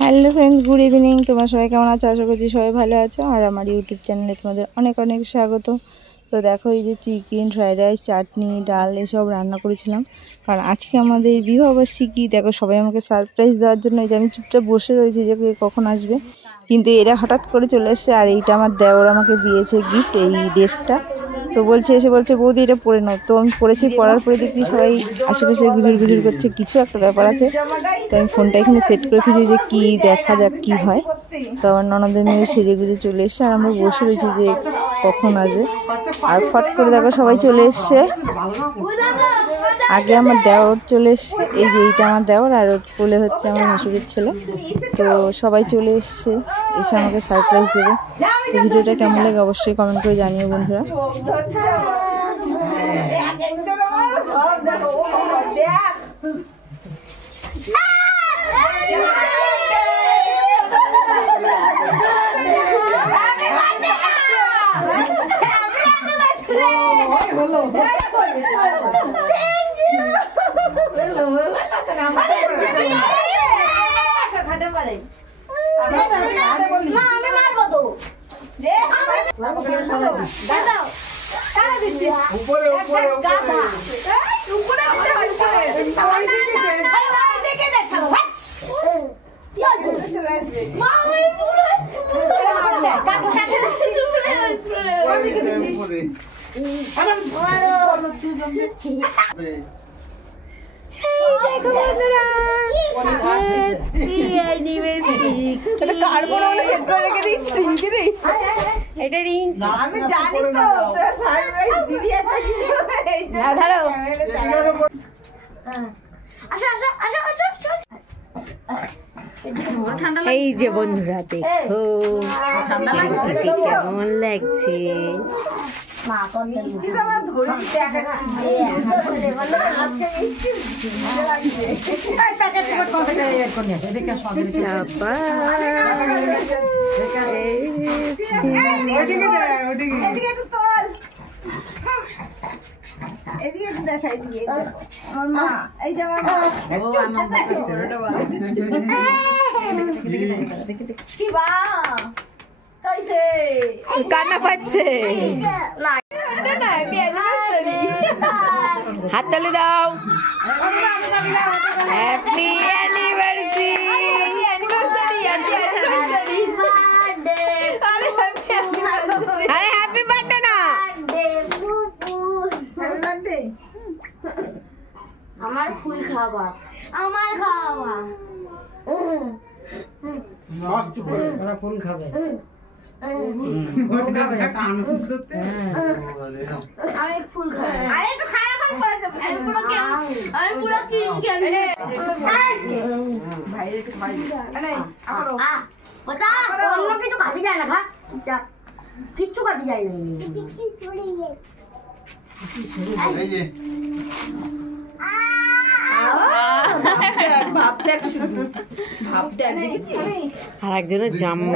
Hello friends, good evening. তোমরা সবাই কেমন আছো? আশা করছি সবাই ভালো আছো। আর আমার ইউটিউব চ্যানেলে তোমাদের অনেক অনেক স্বাগত। তো দেখো, এই যে চিকেন, ফ্রাইড রাইস, চাটনি, ডাল এসব রান্না করেছিলাম। কারণ আজকে আমাদের বিবাহবার্ষিকী। দেখো, সবাই আমাকে সারপ্রাইজ দেওয়ার জন্য এই যে আমি চুপচাপ বসে রয়েছি যে কখন আসবে, কিন্তু এরা হঠাৎ করে চলে এসছে। আর এইটা আমার দেওর আমাকে দিয়েছে গিফট, এই ড্রেসটা। তো এসে বলছে বৌদি এটা পরে নাও। তো আমি পরেছি, পরার পরে দেখি সবাই আশেপাশে গুজুর গুজুর করছে, কিছু একটা ব্যাপার আছে। তো আমি ফোনটা এখানে সেট করেছি যে কি দেখা যাক কি হয়। তো আমার ননদের মেয়ে সেজে গুজে চলে এসছে, আর আমরা বসে রয়েছি যে কখন আসবে। আর ফট করে দেখো সবাই চলে এসছে। আগে আমার দেওর চলে এসছে, এই যে এইটা আমার দেওর, আর ওর কোলে হচ্ছে আমার শাশুড়ির ছেলে। তো সবাই চলে এসছে, এসে আমাকে সারপ্রাইজ দেবে। তো ভিডিওটা কেমন লাগে অবশ্যই কমেন্ট করে জানিও বন্ধুরা। এই যে বন্ধুরা দেখো কেমন লাগছে। কান্না পাচ্ছে, হাততালি দাও। হ্যাপি অ্যানিভার্সারি, আরে হ্যাপি বার্থডে না, আমার ফুল খাওয়া, আমার খাওয়া, ফুল খাবে। আমি ফুল খাই, আরে একটু খাই, এখন পরে দেব। আমি পুরো কিং কেন ভাই একটু খাই আরে আমারও ওটা অন্য কিছু খাবি যায় না, খা যা, কিচ্ছু খাবি যায় না। এই যে আর একজনের জাম্মু।